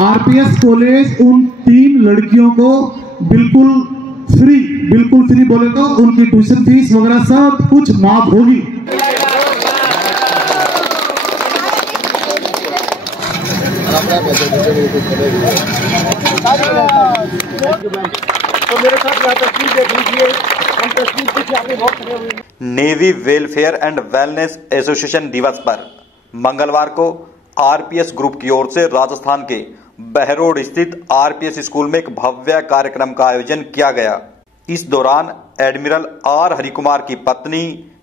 RPS college उन 3 लड़कियों को बिल्कुल फ्री बोले तो उनकी ट्यूशन फीस वगैरह सब कुछ माफ होगी। तो मेरे साथ यहाँ तस्वीर देख लीजिए, हम तस्वीर देखिए आपके बहुत खड़े हुए। Navy welfare and wellness association दिवस पर मंगलवार को आरपीएस ग्रुप की ओर से राजस्थान के बहरोड स्थित आरपीएस स्कूल में एक भव्य कार्यक्रम का आयोजन किया गया। इस दौरान एडमिरल आर हरिकुमार की पत्नी,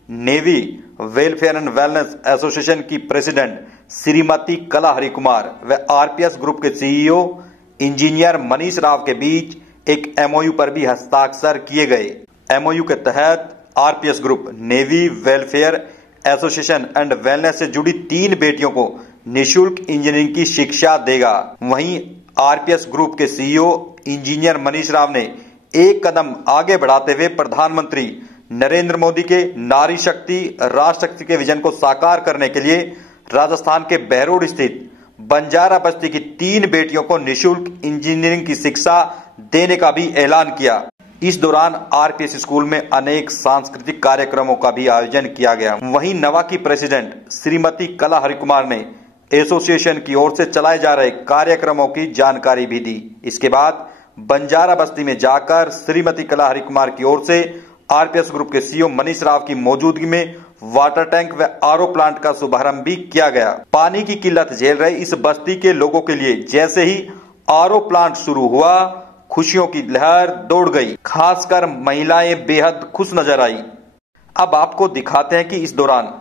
navy welfare and wellness association की प्रेसिडेंट श्रीमती कला हरिकुमार व आरपीएस ग्रुप के सीईओ इंजीनियर मनीष राव के बीच एक एमओयू पर भी हस्ताक्षर किए गए। एमओयू के तहत RPS group navy welfare association and wellness से जुड़ी 3 बेटियों को निःशुल्क इंजीनियरिंग की शिक्षा देगा। वहीं आरपीएस ग्रुप के सीईओ इंजीनियर मनीष राव ने एक कदम आगे बढ़ाते हुए प्रधानमंत्री नरेंद्र मोदी के नारी शक्ति राष्ट्र शक्ति के विजन को साकार करने के लिए राजस्थान के बहरोड स्थित बंजारा बस्ती की 3 बेटियों को निःशुल्क इंजीनियरिंग की शिक्षा देने का भी ऐलान किया। इस दौरान आरपीएस स्कूल में अनेक सांस्कृतिक कार्यक्रमों का भी आयोजन किया गया। वहीं नवा की प्रेसिडेंट श्रीमती कला हरिकुमार ने एसोसिएशन की ओर से चलाए जा रहे कार्यक्रमों की जानकारी भी दी। इसके बाद बंजारा बस्ती में जाकर श्रीमती कला हरिकुमार की ओर से आरपीएस ग्रुप के सीईओ मनीष राव की मौजूदगी में वाटर टैंक व आरओ प्लांट का शुभारंभ भी किया गया। पानी की किल्लत झेल रहे इस बस्ती के लोगों के लिए जैसे ही आरओ प्लांट शुरू हुआ, खुशियों की लहर दौड़ गई। खासकर महिलाएं बेहद खुश नजर आई। अब आपको दिखाते हैं कि इस दौरान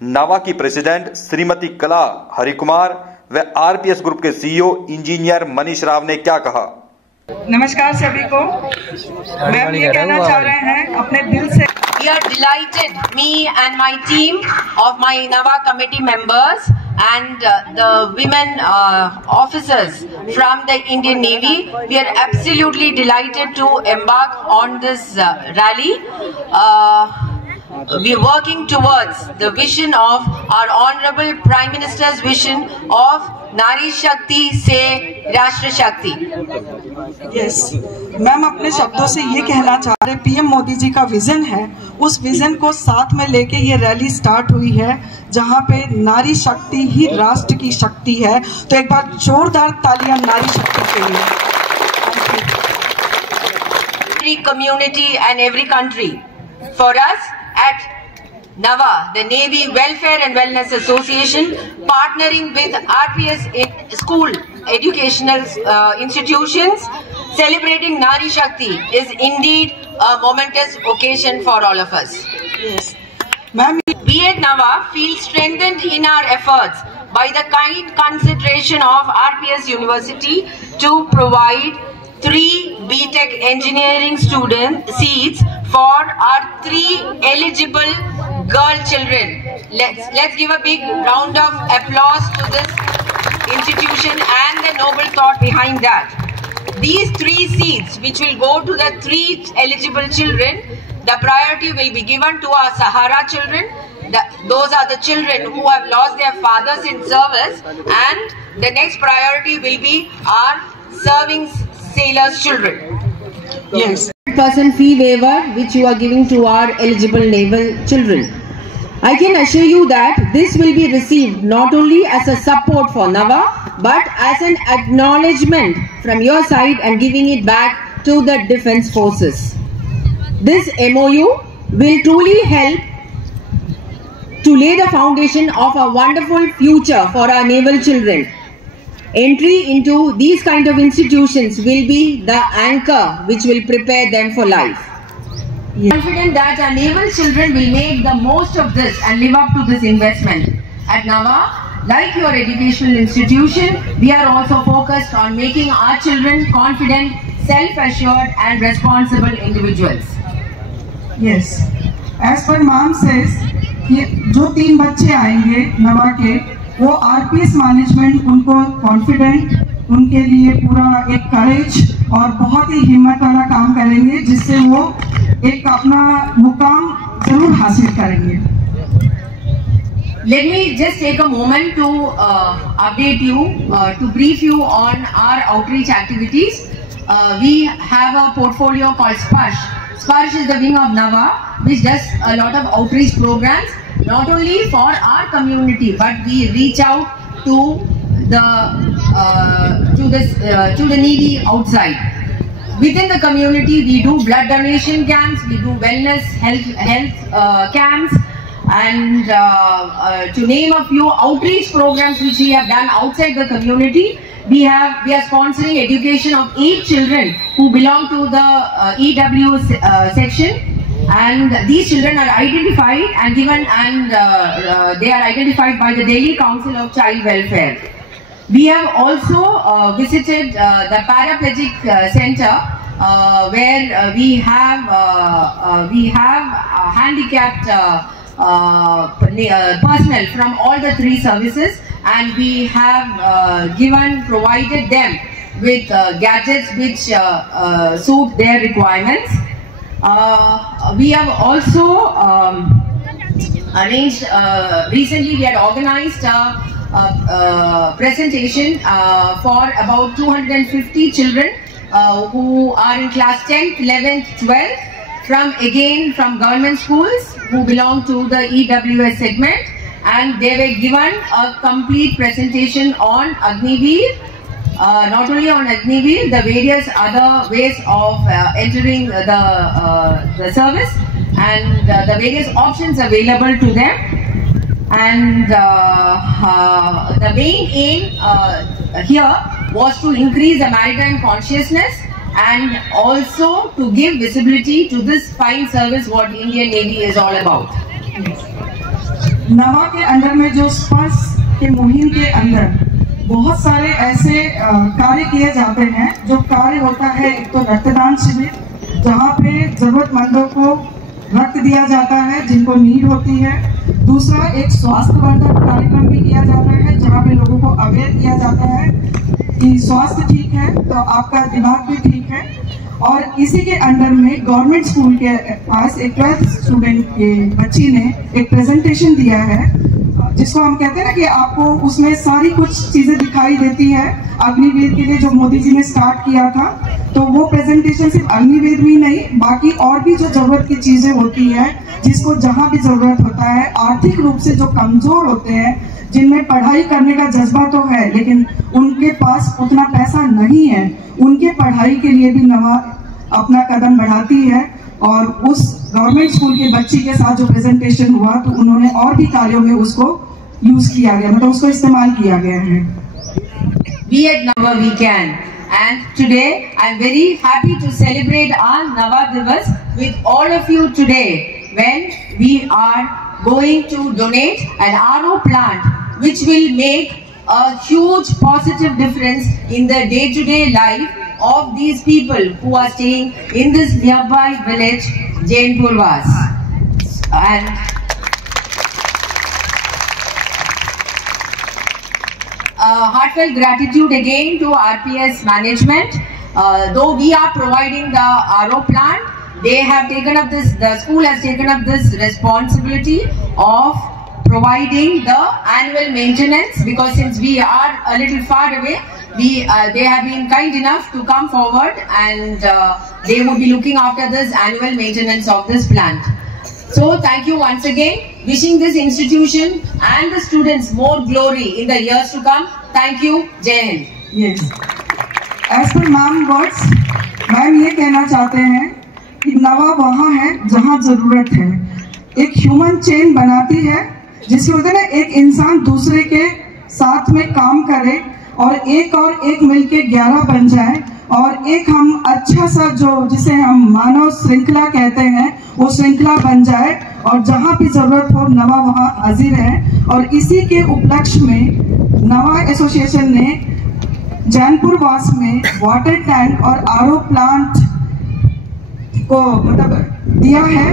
नवा की प्रेसिडेंट श्रीमती कला हरिकुमार व आरपीएस ग्रुप के सीईओ इंजीनियर मनीष राव ने क्या कहा। नमस्कार सभी को। मैम ये कहना चाह रहे हैं अपने दिल से। We are delighted, me and my team of my Nava committee members and the women officers from the Indian Navy. We are absolutely delighted to embark on this rally. We are working towards the vision of our Honorable Prime Minister's vision of नारी शक्ति से राष्ट्र शक्ति। Yes ma'am, अपने शब्दों से ये कहना चाह रहे पीएम मोदी जी का विजन है, उस विजन को साथ में लेके ये रैली स्टार्ट हुई है जहाँ पे नारी शक्ति ही राष्ट्र की शक्ति है। तो एक बार जोरदार तालियां नारी शक्ति के लिए। Every community and every country. For us at Nava, the Navy Welfare and Wellness Association, partnering with RPS school educational institutions, celebrating Nari Shakti is indeed a momentous occasion for all of us. Yes, ma'am. We at Nava feel strengthened in our efforts by the kind consideration of RPS University to provide 3 BTech engineering student seats for our 3 eligible girl children. Let's give a big round of applause to this institution and the noble thought behind that. These 3 seats which will go to the 3 eligible children, the priority will be given to our Sahara children. Those are the children who have lost their fathers in service, and the next priority will be our serving sailors children. Yes. % fee waiver which you are giving to our eligible naval children. I can assure you that this will be received not only as a support for Nava but as an acknowledgement from your side and giving it back to the defense forces. This MOU will truly help to lay the foundation of a wonderful future for our naval children. Entry into these kind of institutions will be the anchor which will prepare them for life. Yes. Confident that our naval children will make the most of this and live up to this investment. At Nava, like your educational institution, we are also focused on making our children confident, self-assured and responsible individuals. Yes. As per mom says, ये जो 3 बच्चे आएंगे नवा के, वो RPS management उनको confident, उनके लिए पूरा एक करेज और बहुत ही हिम्मत वाला काम करेंगे जिससे वो एक अपना मुकाम जरूर हासिल करेंगे। Let me just take a moment to update you, to brief you on our outreach activities. We have a portfolio called Sparsh. Sparsh is the wing of Nava, which does a lot of outreach programs, not only for our community, but we reach out to the needy outside. Within the community, we do blood donation camps, we do wellness health camps, and to name a few outreach programs which we have done outside the community. We are sponsoring education of 8 children who belong to the EW section, and these children are identified and given, and they are identified by the Delhi Council of Child Welfare. We have also visited the Paraplegic Center, where we have handicapped personnel from all the 3 services, and we have provided them with gadgets which suit their requirements. We have also arranged, recently we had organized a presentation for about 250 children who are in class 10th, 11th, 12th, from government schools who belong to the EWS segment, and they were given a complete presentation on Agniveer, not only on Agniveer, the various other ways of entering the service, and the various options available to them. And the main aim here was to increase the maritime consciousness and also to give visibility to this fine service what Indian Navy is all about. नवा के अंदर में जो स्पर्श के मुहिम के अंदर बहुत सारे ऐसे कार्य किए जाते हैं। जो कार्य होता है, एक तो रक्तदान शिविर, जहाँ पे जरूरतमंदों को रक्त दिया जाता है जिनको नीड होती है। दूसरा, एक स्वास्थ्यवर्धक कार्यक्रम भी किया जाता है, जहाँ पे लोगों को अवेयर किया जाता है कि स्वास्थ्य ठीक है तो आपका दिमाग भी ठीक है। और इसी के अंडर में गवर्नमेंट स्कूल के पास एक 12th स्टूडेंट के बच्ची ने एक प्रेजेंटेशन दिया है, जिसको हम कहते हैं ना कि आपको उसमें सारी कुछ चीजें दिखाई देती है। अग्निवेद के लिए जो मोदी जी ने स्टार्ट किया था, तो वो प्रेजेंटेशन सिर्फ अग्निवेद में नहीं, बाकी और भी जो जरूरत की चीजें होती है, जिसको जहाँ भी जरूरत होता है, आर्थिक रूप से जो कमजोर होते हैं, जिनमें पढ़ाई करने का जज्बा तो है लेकिन उनके पास उतना पैसा नहीं है, उनके पढ़ाई के लिए भी नवा अपना कदम बढ़ाती है। और उस गवर्नमेंट स्कूल के बच्ची के साथ जो प्रेजेंटेशन हुआ, तो उन्होंने और भी कार्यों में उसको यूज किया गया, मतलब उसको इस्तेमाल किया गया है। We at Nava we can, and today I am very happy to celebrate our Nava Divas with all of you today, when we are going to donate an RO plant which will make a huge positive difference in the day-to-day life of these people who are staying in this nearby village, Jainpurwas. And heartfelt gratitude again to RPS management. Though we are providing the RO plant, they have taken up this, the school has taken up this responsibility of providing the annual maintenance, because since we are a little far away, they have been kind enough to come forward, and they would be looking after this annual maintenance of this plant. So thank you once again, wishing this institution and the students more glory in the years to come. Thank you. Jai Hind. Yes. As per ma'am words, ma'am ये कहना चाहते हैं कि नवा वहाँ है जहाँ जरूरत है। एक ह्यूमन चेन बनाती है, जिसकी होता है ना, एक इंसान दूसरे के साथ में काम करे और एक मिलके 11 बन जाए, और एक हम अच्छा सा जो जिसे हम मानव श्रृंखला कहते हैं, वो श्रृंखला बन जाए, और जहाँ भी जरूरत हो नवा वहाँ हाजिर है। और इसी के उपलक्ष्य में नवा एसोसिएशन ने जैनपुरवास में वाटर टैंक और आरओ प्लांट को मतलब दिया है।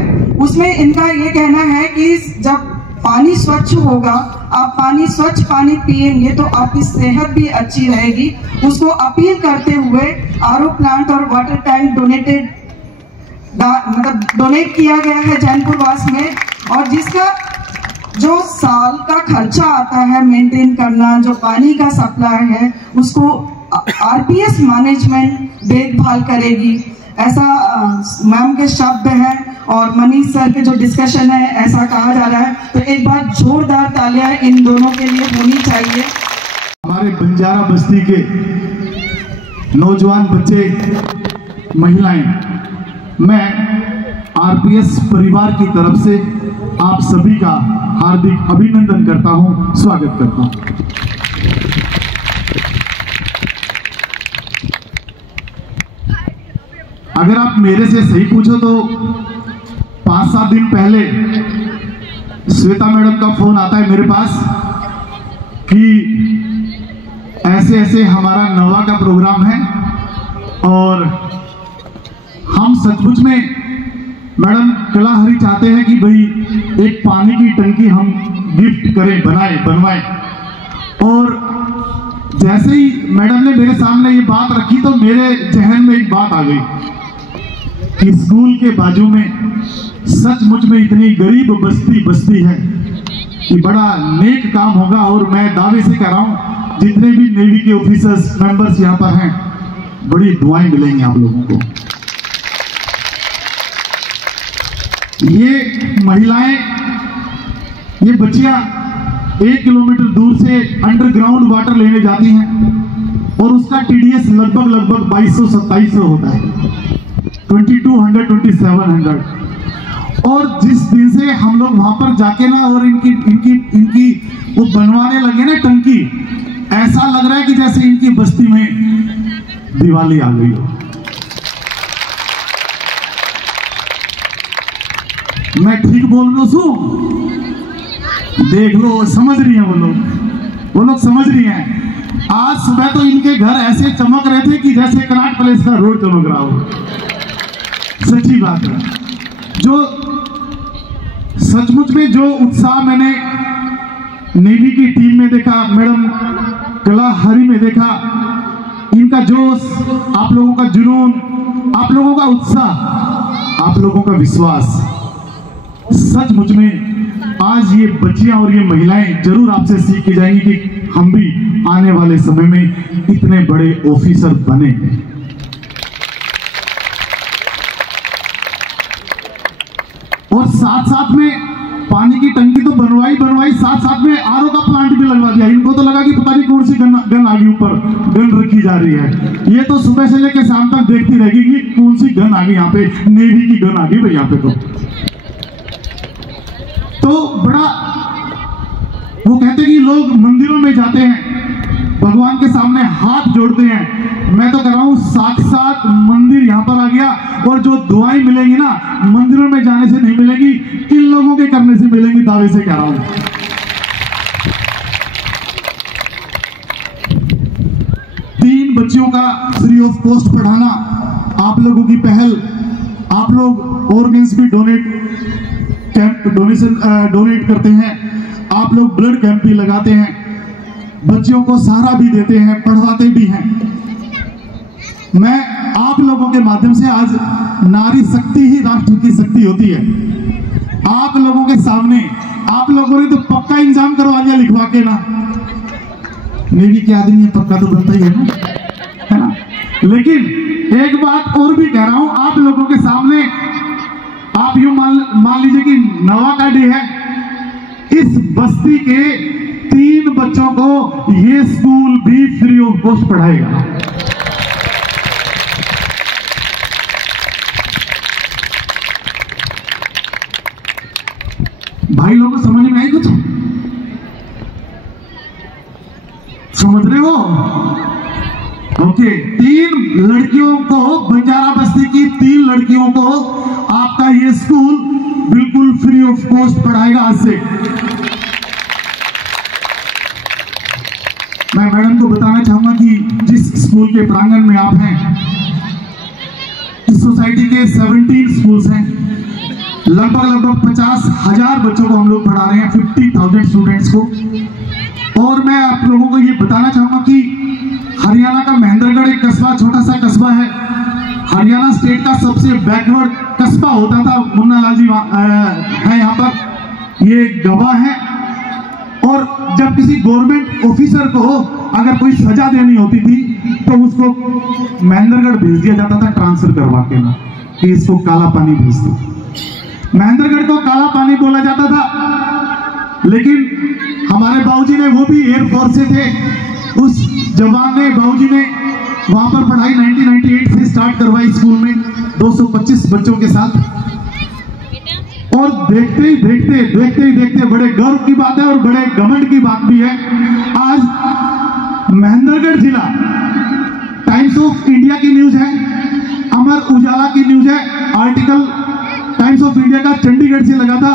उसमें इनका ये कहना है कि जब पानी स्वच्छ होगा, आप स्वच्छ पानी पिएंगे तो आपकी सेहत भी अच्छी रहेगी। उसको अपील करते हुए आरओ प्लांट और वाटर टैंक डोनेट किया गया है जैनपुरवास में, और जो साल का खर्चा आता है मेंटेन करना, जो पानी का सप्लाई है, उसको आरपीएस मैनेजमेंट देखभाल करेगी, ऐसा मैम के शब्द है और मनीष सर के जो डिस्कशन है ऐसा कहा जा रहा है। तो एक बार जोरदार तालियां इन दोनों के लिए होनी चाहिए। हमारे बंजारा बस्ती के नौजवान बच्चे, महिलाएं, मैं आरपीएस परिवार की तरफ से आप सभी का हार्दिक अभिनंदन करता हूं, स्वागत करता हूं। अगर आप मेरे से सही पूछो तो 5-7 दिन पहले श्वेता मैडम का फोन आता है मेरे पास कि ऐसे ऐसे हमारा नवा का प्रोग्राम है और हम सचमुच में मैडम कलाहरी चाहते हैं कि भाई एक पानी की टंकी हम गिफ्ट करें, बनवाएं। और जैसे ही मैडम ने मेरे सामने ये बात रखी तो मेरे जहन में एक बात आ गई कि स्कूल के बाजू में सचमुच में इतनी गरीब बस्ती है कि बड़ा नेक काम होगा। और मैं दावे से कह रहा हूं जितने भी नेवी के ऑफिसर्स मेंबर्स यहाँ पर हैं, बड़ी दुआएं मिलेंगी आप लोगों को। ये महिलाएं, ये बच्चियां 1 किलोमीटर दूर से अंडरग्राउंड वाटर लेने जाती हैं और उसका टीडीएस लगभग 2200-2700 होता है, 2200-2700। और जिस दिन से हम लोग वहां पर जाके ना और इनकी वो बनवाने लगे ना टंकी, ऐसा लग रहा है कि जैसे इनकी बस्ती में दिवाली आ गई हो। मैं ठीक बोल रहा हूं? देख लो, समझ रही हैं वो लोग समझ रही हैं। आज सुबह तो इनके घर ऐसे चमक रहे थे कि जैसे कनाट प्लेस का रोड चमक रहा हो। सच्ची बात है। जो सचमुच में जो उत्साह मैंने नेवी की टीम में देखा, मैडम कलाहरी में देखा, इनका जोश, आप लोगों का जुनून, आप लोगों का उत्साह, आप लोगों का विश्वास, सचमुच में आज ये बच्चियां और ये महिलाएं जरूर आपसे सीख के जाएंगी कि हम भी आने वाले समय में इतने बड़े ऑफिसर बने। और साथ में पानी की टंकी तो बनवाई, साथ में आरओ का प्लांट भी लगवा दिया। इनको तो लगा कि पता नहीं कौन सी गन आगे ऊपर गन रखी जा रही है। ये तो सुबह से लेकर शाम तक देखती रहेगी कि कौन सी गन आ गई, यहाँ पे नेवी की गन आ गई भाई यहाँ पे। तो बड़ा वो कहते हैं कि लोग मंदिरों में जाते हैं, भगवान के सामने हाथ जोड़ते हैं। मैं तो कह रहा हूं साक्षात मंदिर यहां पर आ गया। और जो दुआएं मिलेंगी ना, मंदिरों में जाने से नहीं मिलेगी, इन लोगों के करने से मिलेंगी, दावे से कह रहा हूं। 3 बच्चियों का फ्री ऑफ कॉस्ट पढ़ाना आप लोगों की पहल। आप लोग ऑर्गन्स भी डोनेट करते हैं, आप लोग ब्लड कैंप भी लगाते हैं, बच्चियों को सहारा भी देते हैं, पढ़वाते भी हैं। मैं आप लोगों के माध्यम से आज नारी शक्ति ही राष्ट्र की शक्ति होती है। आप लोगों के सामने आप लोगों ने तो पक्का इंतजाम करवा दिया लिखवा के ना। नेवी के आदमी है, पक्का तो बनता ही है ना। लेकिन एक बात और भी कह रहा हूं आप लोगों के सामने। आप यूं मान लीजिए कि नवा का डे है, इस बस्ती के 3 बच्चों को ये स्कूल भी फ्री ऑफ कॉस्ट पढ़ाएगा। भाई लोगों समझ में आई कुछ? समझ रहे हो? ओके। 3 लड़कियों को, बंजारा बस्ती की 3 लड़कियों को आपका ये स्कूल बिल्कुल फ्री ऑफ कॉस्ट पढ़ाएगा आज से। मैं मैडम को बताना चाहूंगा कि जिस स्कूल के प्रांगण में आप हैं, इस सोसाइटी के 17 स्कूल्स हैं, लगभग 50,000 बच्चों को हम लोग पढ़ा रहे हैं, 50,000 स्टूडेंट्स को। और मैं आप लोगों को ये बताना चाहूंगा कि हरियाणा का महेंद्रगढ़ एक कस्बा, छोटा सा कस्बा है, हरियाणा स्टेट का सबसे बैकवर्ड कस्बा होता था। मुन्ना लाल जी है यहाँ पर, ये गवाह है। और जब किसी गवर्नमेंट ऑफिसर को अगर कोई सजा देनी होती थी तो उसको महेंद्रगढ़ भेज दिया जाता था ट्रांसफर करवा के ना, कि इसको काला पानी भेज दो। महेंद्रगढ़ को काला पानी बोला जाता था, लेकिन हमारे बाबूजी ने, वो भी एयरफोर्स से थे, उस जवान ने, बाबूजी ने वहां पर पढ़ाई 1998 से स्टार्ट करवाई स्कूल में 225 बच्चों के साथ। और देखते ही देखते बड़े गर्व की बात है और बड़े घमंड की बात भी है, आज महेंद्रगढ़ जिला टाइम्स ऑफ इंडिया की न्यूज है, अमर उजाला की न्यूज है, आर्टिकल टाइम्स ऑफ इंडिया का चंडीगढ़ से लगा था,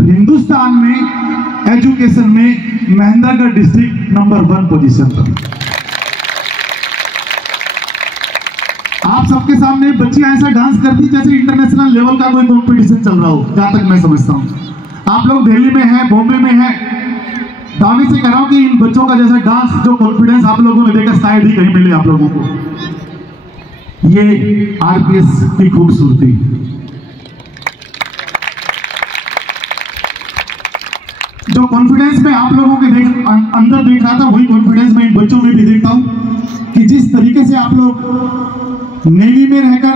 हिंदुस्तान में एजुकेशन में महेंद्रगढ़ डिस्ट्रिक्ट नंबर 1 पोजीशन पर। आप सबके सामने बच्चियां ऐसा डांस करती जैसे इंटरनेशनल लेवल का कोई कंपटीशन चल रहा हो, जहां तक मैं समझता हूं। आप लोग दिल्ली में हैं, बॉम्बे में हैं, दावे से कह रहा हूं कि इन बच्चों का जैसा डांस, जो कॉन्फिडेंस आप लोगों ने देखा शायद ही कहीं मिले आप लोगों को। ये आरपीएस की खूबसूरती। जो कॉन्फिडेंस में आप लोगों के अंदर देख रहा था, वही कॉन्फिडेंस मैं इन बच्चों में भी देखता हूं कि जिस तरीके से आप लोग नेवी में रहकर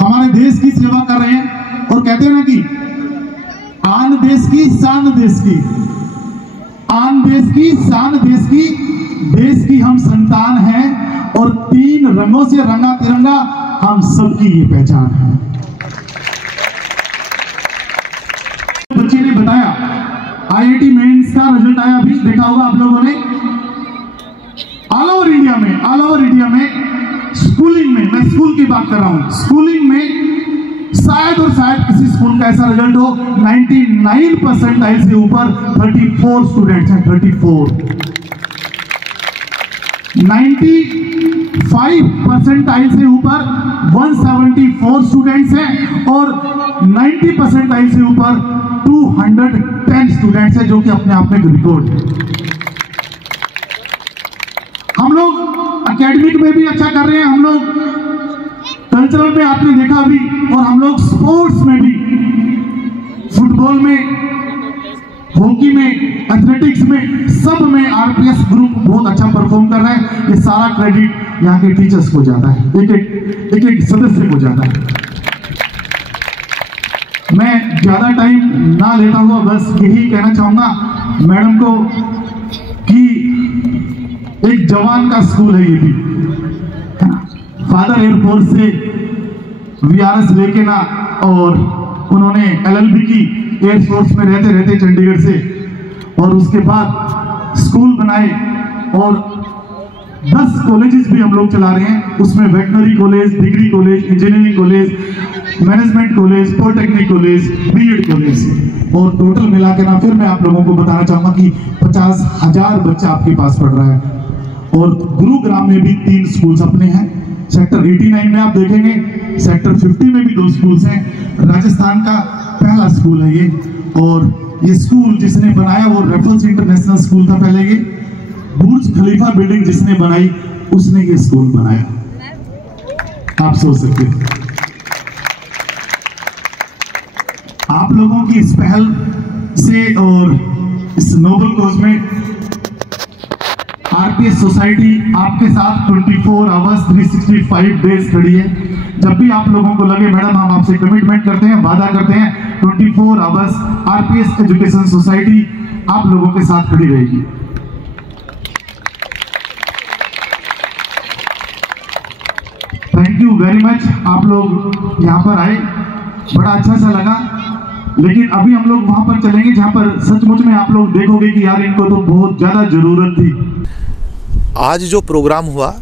हमारे देश की सेवा कर रहे हैं, और कहते हैं ना कि आन देश की शान देश की, आन देश की शान देश की, देश की हम संतान हैं और 3 रंगों से रंगा तिरंगा हम सबकी ये पहचान है। बच्चे ने बताया आईआईटी मेंस का रिजल्ट आया, अभी देखा होगा आप लोगों ने। ऑल ओवर इंडिया में स्कूलिंग में, मैं स्कूल की बात कर रहा हूं, स्कूलिंग में शायद किसी स्कूल का ऐसा रिजल्ट हो 99 परसेंटाइल से ऊपर 34 स्टूडेंट्स हैं, 34। 95 परसेंटाइल से ऊपर 174 स्टूडेंट्स हैं और 90 परसेंटाइल से ऊपर 210 स्टूडेंट्स हैं, जो कि अपने आप में एक रिकॉर्ड है। हम लोग एकेडमिक में भी अच्छा कर रहे हैं, हम लोग कल्चरल में आपने देखा भी, और हम लोग स्पोर्ट्स में भी, फुटबॉल में, हॉकी में, एथलेटिक्स में, सब में आरपीएस ग्रुप बहुत अच्छा परफॉर्म कर रहा है। ये सारा क्रेडिट यहाँ के टीचर्स को जाता है, एक सदस्य को जाता है। मैं ज्यादा टाइम ना लेता हुआ बस यही कहना चाहूंगा मैडम को कि एक जवान का स्कूल है ये भी, फादर एयरफोर्स से वीआरएस लेके ना, और उन्होंने एलएलबी की एयरफोर्स में रहते चंडीगढ़ से, और उसके बाद स्कूल बनाए और 10 कॉलेजेस भी हम लोग चला रहे हैं। उसमें veterinary college, degree college, engineering college, management college, polytechnic college, BEd college, और टोटल मिला के ना फिर मैं आप लोगों को बताना चाहूंगा कि 50,000 बच्चा आपके पास पढ़ रहा है। और गुरुग्राम में भी 3 स्कूल्स अपने हैं, सेक्टर 89 में आप देखेंगे, सेक्टर 50 में भी 2 स्कूल्स हैं। राजस्थान का पहला स्कूल है ये, और ये स्कूल जिसने बनाया वो रेफल्स इंटरनेशनल स्कूल था पहले। ये बुर्ज खलीफा बिल्डिंग जिसने बनाई उसने ये स्कूल बनाया, आप सोच सकते हैं। आप लोगों की इस पहल से और इस नोबल कॉज में आरपीएस सोसाइटी आपके साथ 24 आवर्स 365 डेज खड़ी है। जब भी आप लोगों को लगे मैडम हम आपसे कमिटमेंट करते हैं, वादा करते हैं, 24 आवर्स आरपीएस एजुकेशन सोसाइटी आप लोगों के साथ खड़ी रहेगी। थैंक यू वेरी मच, आप लोग यहाँ पर आए, बड़ा अच्छा सा लगा। लेकिन अभी हम लोग वहां पर चलेंगे जहां पर सचमुच में आप लोग देखोगे कि यार इनको तो बहुत ज्यादा जरूरत थी। आज जो प्रोग्राम हुआ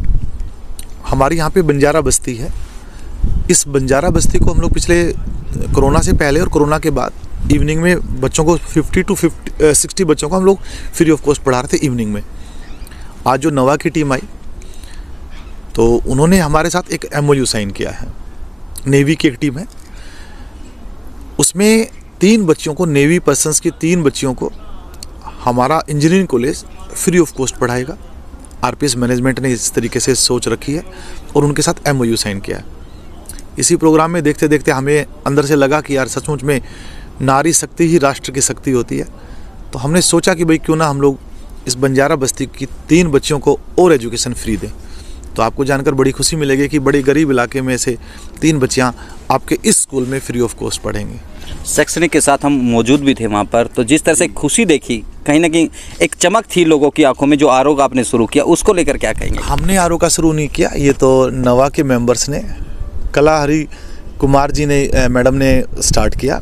हमारे यहाँ पे बंजारा बस्ती है। इस बंजारा बस्ती को हम लोग पिछले कोरोना से पहले और कोरोना के बाद इवनिंग में बच्चों को 50 to 60 बच्चों को हम लोग फ्री ऑफ कॉस्ट पढ़ा रहे थे इवनिंग में। आज जो नवा की टीम आई तो उन्होंने हमारे साथ एक MOU साइन किया है। नेवी की एक टीम है, उसमें 3 बच्चियों को, नेवी पर्सन्स की 3 बच्चियों को हमारा engineering college free of cost पढ़ाएगा। आरपीएस मैनेजमेंट ने इस तरीके से सोच रखी है और उनके साथ MOU साइन किया है। इसी प्रोग्राम में देखते देखते हमें अंदर से लगा कि यार सचमुच में नारी शक्ति ही राष्ट्र की शक्ति होती है। तो हमने सोचा कि भाई क्यों ना हम लोग इस बंजारा बस्ती की 3 बच्चियों को और एजुकेशन फ्री दें। तो आपको जानकर बड़ी खुशी मिलेगी कि बड़े गरीब इलाके में से 3 बच्चियां आपके इस स्कूल में फ्री ऑफ कॉस्ट पढ़ेंगी। शैक्षणिक के साथ हम मौजूद भी थे वहाँ पर, तो जिस तरह से खुशी देखी, कहीं ना कहीं एक चमक थी लोगों की आंखों में। जो आरओ का आपने शुरू किया, उसको लेकर क्या कहेंगे? हमने आरओ का शुरू नहीं किया, ये तो नवा के मेंबर्स ने, कला हरि कुमार जी ने, मैडम ने स्टार्ट किया।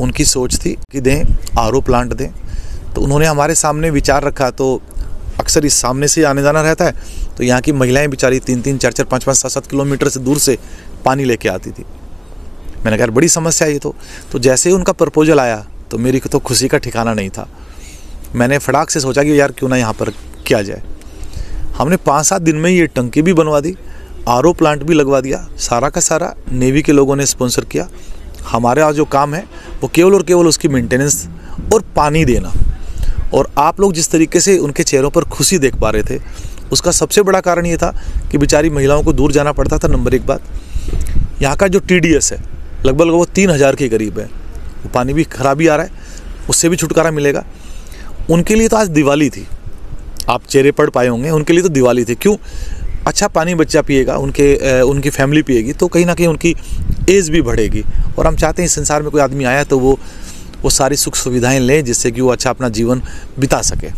उनकी सोच थी कि दें आरओ प्लांट दें, तो उन्होंने हमारे सामने विचार रखा। तो अक्सर इस सामने से आने जाना रहता है, तो यहाँ की महिलाएं बेचारी 3-3, 4-4, 5-5, 7-7 किलोमीटर से दूर से पानी लेके आती थी। मैंने कहा बड़ी समस्या है ये तो जैसे ही उनका प्रपोजल आया तो मेरी तो खुशी का ठिकाना नहीं था। मैंने फटाक से सोचा कि यार क्यों ना यहाँ पर किया जाए। हमने 5-7 दिन में ये टंकी भी बनवा दी, आरओ प्लांट भी लगवा दिया। सारा का सारा नेवी के लोगों ने स्पॉन्सर किया। हमारा जो काम है वो केवल और केवल उसकी मेंटेनेंस और पानी देना। और आप लोग जिस तरीके से उनके चेहरों पर खुशी देख पा रहे थे, उसका सबसे बड़ा कारण ये था कि बेचारी महिलाओं को दूर जाना पड़ता था। नंबर 1 बात, यहाँ का जो TDS है लगभग वो 3000 के करीब है। वो पानी भी खराब ही आ रहा है, उससे भी छुटकारा मिलेगा। उनके लिए तो आज दिवाली थी, आप चेहरे पढ़ पाए होंगे, उनके लिए तो दिवाली थी। क्यों? अच्छा पानी बच्चा पिएगा, उनकी फैमिली पिएगी, तो कहीं ना कहीं उनकी एज भी बढ़ेगी। और हम चाहते हैं इस संसार में कोई आदमी आया तो वो सारी सुख सुविधाएं लें, जिससे कि वो अच्छा अपना जीवन बिता सके।